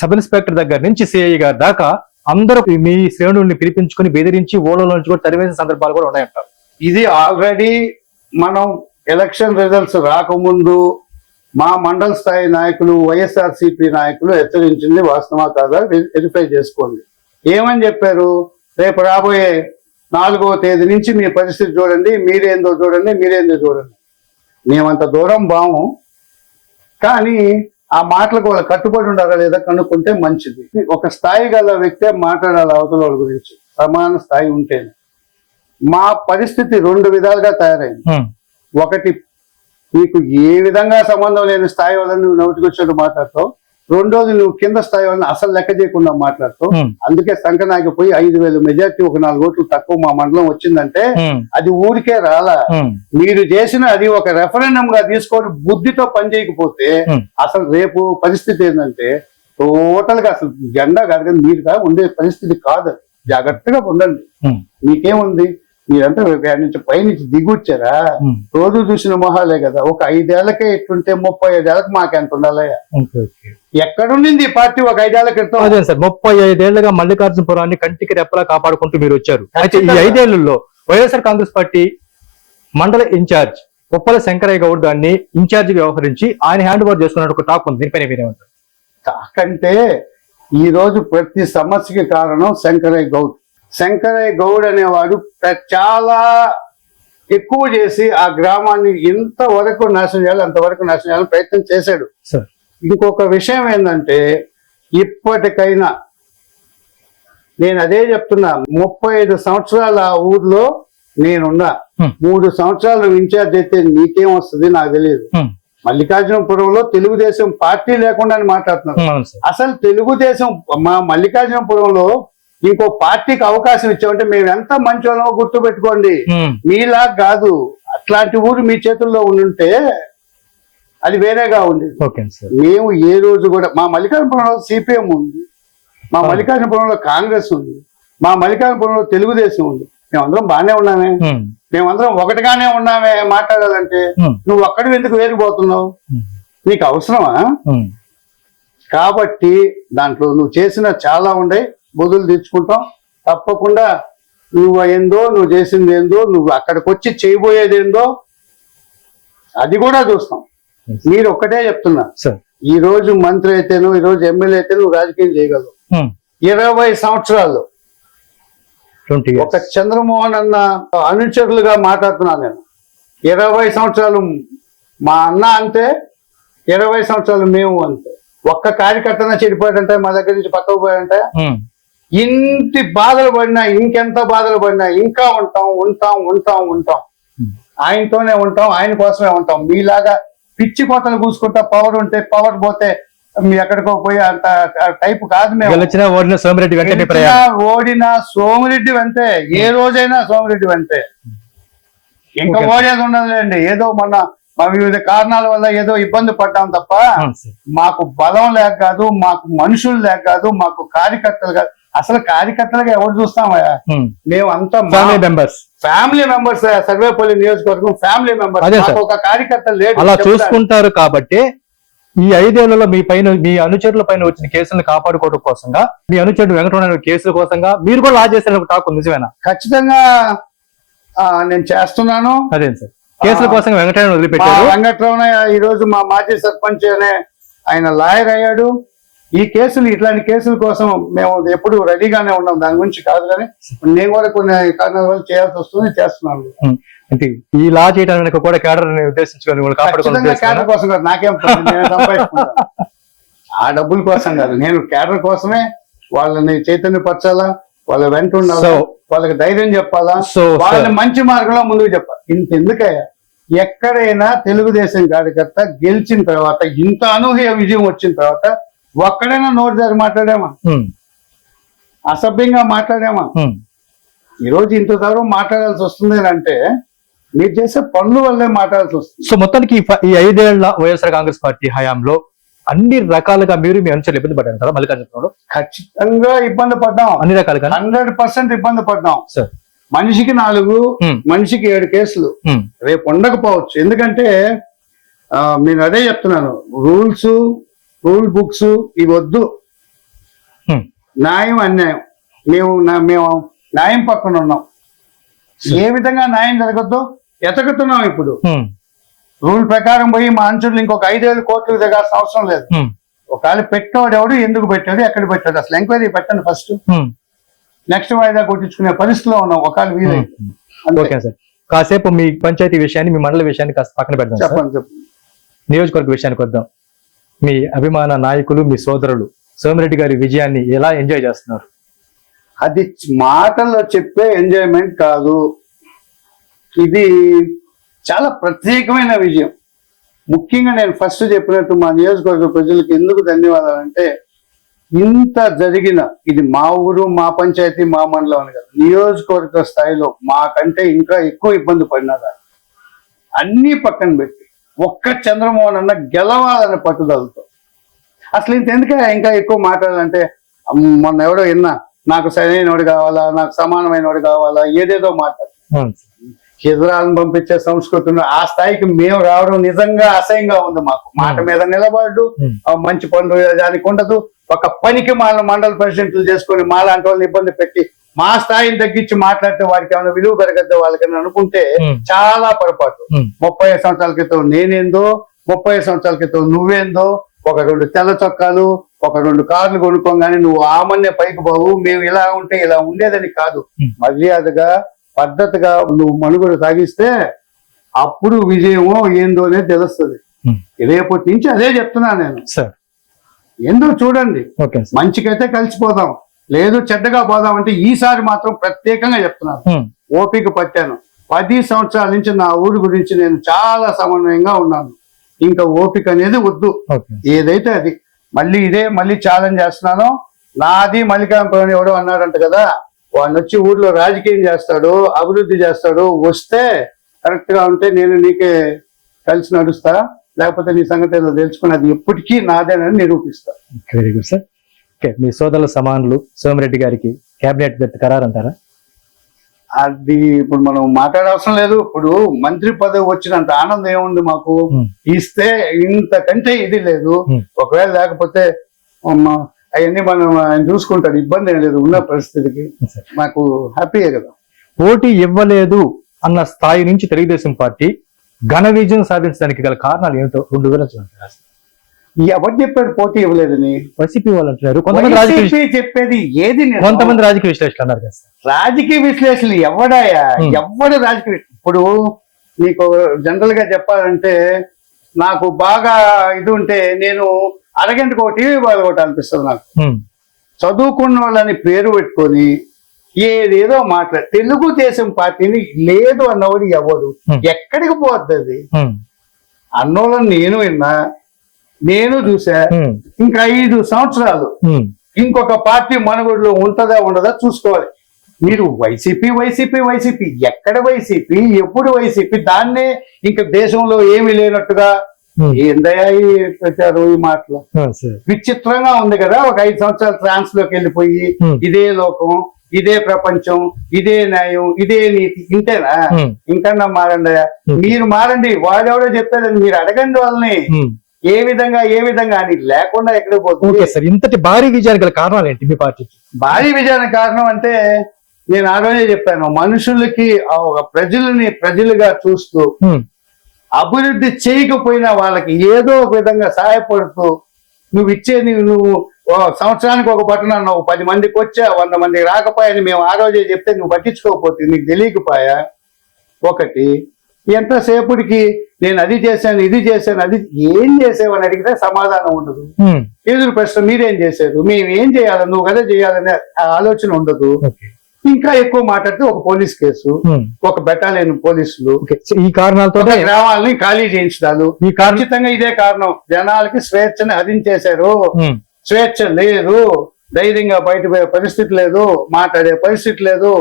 Sub inspector దగ్గర నుంచి CI గారి దాకా అందరూ మీ శ్రేణుల్ని పిలిపించుకొని బెదిరించి ఓళ్ళలో నుంచి కూడా తరివేసిన సందర్భాలు కూడా ఉన్నాయంటారు. ఇది ఆల్రెడీ మనం ఎలక్షన్ రిజల్ట్స్ రాకముందు మా మండల స్థాయి నాయకులు వైఎస్ఆర్సీపీ నాయకులు హెచ్చరించింది వాస్తవా కాదా వెరిఫై చేసుకోండి. ఏమని చెప్పారు? రేపు రాబోయే నాలుగవ తేదీ నుంచి మీ పరిస్థితి చూడండి మీరేందో చూడండి మీరేందో చూడండి. మేమంత దూరం బాము. కానీ ఆ మాటలకు వాళ్ళు కట్టుబడి ఉండాలా లేదా కనుక్కుంటే మంచిది. ఒక స్థాయి గల వ్యక్తే మాట్లాడాలి అవతల వాళ్ళ గురించి. సమాన స్థాయి ఉంటేనే. మా పరిస్థితి రెండు విధాలుగా తయారైంది. ఒకటి నీకు ఏ విధంగా సంబంధం లేని స్థాయి వాళ్ళని నువ్వు నోటికొచ్చినట్టు మాట్లాడతావు. రెండోది నువ్వు కింద స్థాయి వాళ్ళని అసలు లెక్క చేయకుండా మాట్లాడతావు హ్మ్. అందుకే సంకనాకి పోయి ఐదు వేలు మెజార్టీ ఒక నాలుగు ఓట్లు తక్కువ మా మండలం వచ్చిందంటే. అది ఊరికే రాలా. మీరు చేసిన అది ఒక రెఫరెండం గా తీసుకొని బుద్ధితో పనిచేయకపోతే. అసలు రేపు పరిస్థితి ఏంటంటే టోటల్గా అసలు జెండా కాదు కానీ మీరు కాదు ఉండే పరిస్థితి కాదు జాగ్రత్తగా ఉండండి. మీకేముంది మీరంతా వాడి నుంచి పైనుంచి దిగొచ్చారా. రోజు చూసిన మొహాలే కదా. ఒక ఐదేళ్ళకే ఇట్లుంటే ముప్పై ఐదేళ్ళకు మాకెంత ఉండాలయ్యా. ఎక్కడుండింది ఈ పార్టీ ఒక ఐదేళ్ళ క్రితం? అదే సార్ ముప్పై ఐదేళ్ళుగా మల్లికార్జునపురాన్ని కంటికి రెప్పలా కాపాడుకుంటూ మీరు వచ్చారు అయితే ఈ. ఐదేళ్ళలో వైఎస్ఆర్ కాంగ్రెస్ పార్టీ మండల ఇన్ఛార్జ్ ఉప్పల శంకరయ్య గౌడ్ దాన్ని ఇన్ఛార్జ్ వ్యవహరించి ఆయన హ్యాండ్ ఓవర్ చేసుకున్నట్టు ఒక టాక్ ఉంది. దీనిపైన మీరేమంటారు కాకంటే ఈ రోజు ప్రతి సమస్యకి కారణం శంకరయ్య గౌడ్. శంకరయ్య గౌడ్ అనేవాడు చాలా ఎక్కువ చేసి ఆ గ్రామాన్ని ఎంతవరకు నాశనం చేయాలి అంతవరకు నాశనం చేయాలని ప్రయత్నం చేశాడు. ఇంకొక విషయం ఏంటంటే ఇప్పటికైనా నేను అదే చెప్తున్నా ముప్పై ఐదు సంవత్సరాల ఆ ఊర్లో నేనున్నా. మూడు సంవత్సరాలు ఇన్ఛార్జ్ అయితే నీకేం వస్తుంది నాకు తెలియదు. మల్లికార్జునపురంలో తెలుగుదేశం పార్టీ లేకుండా సార్. అసలు తెలుగుదేశం మా మల్లికార్జునపురంలో ఇంకో పార్టీకి అవకాశం ఇచ్చామంటే మేము ఎంత మంచోళ్ళమో గుర్తు పెట్టుకోండి. మీలా కాదు. అట్లాంటి ఊరు మీ చేతుల్లో ఉండుంటే అది వేరేగా ఉండేది. మేము ఏ రోజు కూడా మా మల్లికార్జునపురంలో సిపిఎం ఉంది. మా మల్లికార్జునపురంలో కాంగ్రెస్ ఉంది. మా మల్లికార్జునపురంలో తెలుగుదేశం ఉంది. మేమందరం బాగానే ఉన్నామే. మేమందరం ఒకటిగానే ఉన్నామే మాట్లాడాలంటే. నువ్వు అక్కడికి ఎందుకు వేరుపోతున్నావు. నీకు అవసరమా. కాబట్టి దాంట్లో నువ్వు చేసిన చాలా ఉండే బదులు తెచ్చుకుంటాం తప్పకుండా నువ్వు ఏందో నువ్వు చేసింది ఏందో నువ్వు అక్కడికి వచ్చి చేయబోయేది ఏందో అది కూడా చూస్తాం. మీరు ఒక్కటే చెప్తున్నా. ఈ రోజు మంత్రి అయితేను ఈ రోజు ఎమ్మెల్యే అయితే నువ్వు రాజకీయం చేయగలవు. ఇరవై సంవత్సరాలు. ఒక చంద్రమోహన్ అన్న అనుచరులుగా మాట్లాడుతున్నాను నేను. ఇరవై సంవత్సరాలు మా అన్న అంతే ఇరవై సంవత్సరాలు మేము అంతే. ఒక్క కార్యకర్తన చెడిపోయాడంటే మా దగ్గర నుంచి పక్కకు పోయాడంటే ఇంటి బాధలు పడినా ఇంకెంత బాధలు పడినా ఇంకా ఉంటాం ఉంటాం ఉంటాం ఉంటాం. ఆయనతోనే ఉంటాం ఆయన కోసమే ఉంటాం. మీలాగా పిచ్చి కోతలు కూసుకుంటా పవర్ ఉంటే పవర్ పోతే మీ ఎక్కడికో పోయి అంత టైప్ కాదు మేము. గెలిచిన ఓడిన సోమిరెడ్డి ఓడినా సోమిరెడ్డి వెంటే. ఏ రోజైనా సోమిరెడ్డి వెంటే. ఇంకా. ఓడేది ఉండదులేండి. ఏదో మొన్న మా వివిధ కారణాల వల్ల ఏదో ఇబ్బంది పడ్డాం తప్ప సార్. మాకు బలం లేక కాదు మాకు మనుషులు లేక కాదు మాకు కార్యకర్తలు కాదు. అసలు కార్యకర్తలుగా ఎవరు చూస్తామయ్యా హ్మ్. మేము అంతా family members family members Sarvepalli నియోజకవర్గం ఫ్యామిలీ మెంబర్స్. ఒక కార్యకర్త లేడు అలా. చూసుకుంటారు కాబట్టి ఈ ఐదేళ్ళలో మీ పైన మీ అనుచరుల పైన వచ్చిన కేసులను కాపాడుకోవడం కోసంగా మీ అనుచరుడు వెంకటరమణ కేసుల కోసంగా మీరు కూడా లా చేసిన టాక్ నిజమేనా ఖచ్చితంగా నేను చేస్తున్నాను అదే సార్ కేసుల. కోసం వెంకటరమణ వదిలిపెట్టారు వెంకట్రమణయ్య ఈ రోజు మా మాజీ సర్పంచ్ అనే ఆయన లాయర్ అయ్యాడు ఈ కేసులు ఇట్లాంటి కేసుల కోసం మేము ఎప్పుడు రెడీగానే ఉన్నాం. దాని గురించి కాదు కానీ నేను కూడా కొన్ని కారణాల వల్ల చేయాల్సి వస్తుంది చేస్తున్నాను. అంటే ఈ లా చేయడానికి కూడా కేడర్ ఉద్దేశించుకొని? క్యాడర్ కోసం కాదు నాకేం ఆ డబ్బుల కోసం కాదు నేను క్యాడర్ కోసమే వాళ్ళని చైతన్యపరచాలా వాళ్ళ వెంట ఉండాలా వాళ్ళకి ధైర్యం చెప్పాలా వాళ్ళని మంచి మార్గంలో ముందుకు చెప్పాలి. ఇంత ఎందుకయ్యా? ఎక్కడైనా తెలుగుదేశం కార్యకర్త గెలిచిన తర్వాత ఇంత అనూహ్య విజయం వచ్చిన తర్వాత ఒక్కడైనా నోరు జారి మాట్లాడామా. అసభ్యంగా మాట్లాడామా? హ్మ్. ఈ రోజు ఇంత దూరం మాట్లాడాల్సి వస్తుంది అంటే మీరు చేసే పనుల వల్లే మాట్లాడాల్సి వస్తుంది. సో మొత్తానికి ఈ ఐదేళ్ళ వైఎస్ఆర్ కాంగ్రెస్ పార్టీ హయాంలో అన్ని రకాలుగా మీరు మీ అనుచరులు ఇబ్బంది పడ్డారు కదా మల్లికార్జునలో ఖచ్చితంగా ఇబ్బంది పడ్డాం. అన్ని రకాలుగా? హండ్రెడ్ పర్సెంట్ ఇబ్బంది పడ్డాం. సార్. మనిషికి నాలుగు. మనిషికి ఏడు కేసులు. రేపు ఉండకపోవచ్చు. ఎందుకంటే నేను అదే చెప్తున్నాను. రూల్స్ రూల్ బుక్స్ ఇవి వద్దు. న్యాయం అన్యాయం. మేము మేము న్యాయం పక్కన ఉన్నాం. ఏ విధంగా న్యాయం జరగద్దు ఎతకుతున్నాం ఇప్పుడు. రూల్ ప్రకారం పోయి మా అంచులు ఇంకొక ఐదేళ్ళు కోట్లు దిగాల్సిన అవసరం లేదు. ఒకవేళ పెట్టినవాడు ఎవడు ఎందుకు పెట్టాడు ఎక్కడ పెట్టాడు అసలు ఎంక్వైరీ పెట్టండి ఫస్ట్ నెక్స్ట్ వాయిదా కొట్టించుకునే పరిస్థితిలో ఉన్నాం ఒకవేళ వీలైతే. అంతే. Okay sir. కాసేపు మీ పంచాయతీ విషయాన్ని మీ మండల విషయాన్ని కాస్త పక్కన సార్. చెప్పండి చెప్పండి. నియోజకవర్గ విషయానికి వద్దాం. మీ అభిమాన నాయకులు మీ సోదరులు సోమిరెడ్డి గారి విజయాన్ని ఎలా ఎంజాయ్ చేస్తున్నారు? అది మాటల్లో చెప్పే ఎంజాయ్మెంట్ కాదు. ఇది చాలా ప్రత్యేకమైన విజయం. ముఖ్యంగా నేను ఫస్ట్ చెప్పినట్టు మా నియోజకవర్గ ప్రజలకు ఎందుకు ధన్యవాదాలు అంటే ఇంత జరిగిన ఇది మా ఊరు మా పంచాయతీ మా మండలం అని కాదు. నియోజకవర్గ స్థాయిలో మాకంటే ఇంకా ఎక్కువ ఇబ్బంది పడినారు అన్ని పక్కన పెట్టి ఒక్క చంద్రమోహన్ అన్న గెలవాలనే పట్టుదలతో. అసలు ఇంత ఎందుకే ఇంకా ఎక్కువ మాట్లాడాలంటే మొన్న ఎవడో విన్నా నాకు సరైనవాడు కావాలా నాకు సమానమైనవాడు కావాలా ఏదేదో మాట్లాడు. హిజ్రాలను పంపించే సంస్కృతి ఉంది. ఆ స్థాయికి మేము రావడం నిజంగా అసహ్యంగా ఉంది మాకు. మాట మీద నిలబడు మంచి పనులు దానికి ఉండదు. ఒక పనికి మన మండల ప్రెసిడెంట్లు చేసుకొని మా లాంటి వాళ్ళని ఇబ్బంది పెట్టి మా స్థాయిని తగ్గించి మాట్లాడితే వారికి ఏమైనా విలువ పెరగద్దు వాళ్ళకి అనుకుంటే. చాలా పొరపాటు. ముప్పై సంవత్సరాల క్రితం నేనేందో ముప్పై సంవత్సరాల క్రితం నువ్వేందో ఒక రెండు తెల్ల చొక్కాలు ఒక రెండు కార్లు కొనుక్కోగానే నువ్వు ఆమన్నే పైకి పోవు మేము ఇలా ఉంటే ఇలా ఉండేదని కాదు. మర్యాదగా పద్ధతిగా నువ్వు మనుగడ సాగిస్తే అప్పుడు విజయమో ఏందో అనేది తెలుస్తుంది. రేపటి నుంచి అదే చెప్తున్నా నేను. ఎందుకు చూడండి. మంచికైతే కలిసిపోదాం. లేదు చెడ్డగా పోదాం అంటే ఈసారి మాత్రం ప్రత్యేకంగా చెప్తున్నాను. ఓపిక పట్టాను. పది సంవత్సరాల నుంచి నా ఊరి గురించి నేను చాలా సమన్వయంగా ఉన్నాను. ఇంకా ఓపిక అనేది వద్దు. ఏదైతే అది. మళ్ళీ ఇదే మళ్ళీ ఛాలెంజ్ చేస్తున్నాను. నాది మల్లికాంపురం ఎవడో అన్నాడంట కదా. వాడిని వచ్చి ఊర్లో రాజకీయం చేస్తాడు అభివృద్ధి చేస్తాడు వస్తే కరెక్ట్గా ఉంటే నేను నీకే కలిసి నడుస్తా. లేకపోతే నీ సంగతి ఏదో తెలుసుకుని అది ఎప్పటికీ నాదేనని నిరూపిస్తా. వెరీ గుడ్ సార్ ఓకే మీ సోదరుల సమానులు సోమిరెడ్డి గారికి కేబినెట్ బెర్త్ ఖరారంటారా? అది ఇప్పుడు మనం మాట్లాడవసరం లేదు. ఇప్పుడు మంత్రి పదవి వచ్చినంత ఆనందం ఏముంది మాకు. ఇస్తే ఇంతకంటే ఇది లేదు. ఒకవేళ లేకపోతే అవన్నీ మనం ఆయన చూసుకుంటాడు. ఇబ్బంది ఏం లేదు. ఉన్న పరిస్థితికి మాకు హ్యాపీయే కదా. పోటీ ఇవ్వలేదు అన్న స్థాయి నుంచి తెలుగుదేశం పార్టీ ఘన విజయం సాధించడానికి గల కారణాలు ఏమిటో రెండు వివరించారు ఎవరు చెప్పాడు పోటీ ఇవ్వలేదని? వైసీపీ వాళ్ళు అంటున్నారు. కొంతమంది రాజకీయ చెప్పేది ఏది? కొంతమంది రాజకీయ విశ్లేషకులు అన్నారు కదా రాజకీయ విశ్లేషణలు ఎవడాయా. ఎవడు రాజకీయ ఇప్పుడు నీకు జనరల్గా చెప్పాలంటే నాకు బాగా ఇది ఉంటే నేను అరగంటకు ఒక టీవీ బాగా అనిపిస్తుంది నాకు. చదువుకున్న వాళ్ళని పేరు పెట్టుకొని ఏదేదో మాట్లాడు తెలుగుదేశం పార్టీని లేదు అన్నవాడు ఎవడు? Hmm. ఎక్కడికి పోద్ది అది? అన్నోళ్ళని నేను విన్నా నేను చూసా ఇంకా ఐదు సంవత్సరాలు. ఇంకొక పార్టీ మనుగడలో ఉంటుందా ఉండదా చూసుకోవాలి. మీరు వైసీపీ వైసీపీ వైసీపీ. ఎక్కడ వైసీపీ ఎప్పుడు వైసీపీ? దాన్నే ఇంకా దేశంలో ఏమీ లేనట్టుగా ఏందయ్యా ఈ పెట్టారు ఈ మాటలు? విచిత్రంగా ఉంది కదా ఒక ఐదు సంవత్సరాలు ట్రాన్స్లోకి వెళ్ళిపోయి. ఇదే లోకం ఇదే ప్రపంచం ఇదే న్యాయం ఇదే నీతి. ఇంతేనా? ఇంకన్నా మారండి. మీరు మారండి. వాడెవడో చెప్పేదని మీరు అడగండి వాళ్ళని. ఏ విధంగా ఏ విధంగా అని లేకుండా ఎక్కడికి ఓకే పోతుంది సార్ ఇంతటి భారీ విజయానికి గల కారణాలు ఏంటి మీ పార్టీకి? భారీ విజయానికి కారణం అంటే నేను ఆ రోజే చెప్పాను మనుషులకి ఆ ఒక ప్రజలని ప్రజలుగా చూస్తూ అభివృద్ధి చేయకపోయినా వాళ్ళకి ఏదో ఒక విధంగా సహాయపడుతూ నువ్వు ఇచ్చేది నువ్వు ఓ సంవత్సరానికి ఒక బట్టన నువ్వు పది మందికి వచ్చా వంద మందికి రాకపోయాని మేము ఆ రోజే చెప్తే నువ్వు పట్టించుకోకపోతే నీకు తెలియకపోయా? ఒకటి ఎంతసేపటికి నేను అది చేశాను ఇది చేశాను అది ఏం చేసావని అడిగితే సమాధానం ఉండదు. ఉమ్, ఎదురు ప్రశ్న మీరేం చేశారు? మేము ఏం చేయాలి? నువ్వు కదా చేయాలనే ఆలోచన ఉండదు. ఇంకా ఎక్కువ మాట్లాడితే ఒక పోలీస్ కేసు ఉమ్, ఒక బెటాలియన్ పోలీసులు ఈ కారణాలతో గ్రామాలని ఖాళీ చేయించడాలు. ఖచ్చితంగా ఇదే కారణం. జనాలకి స్వేచ్ఛని హరించేశారు ఉమ్, స్వేచ్ఛ లేదు. ధైర్యంగా బయట పోయే పరిస్థితి లేదు. మాట్లాడే పరిస్థితి లేదు.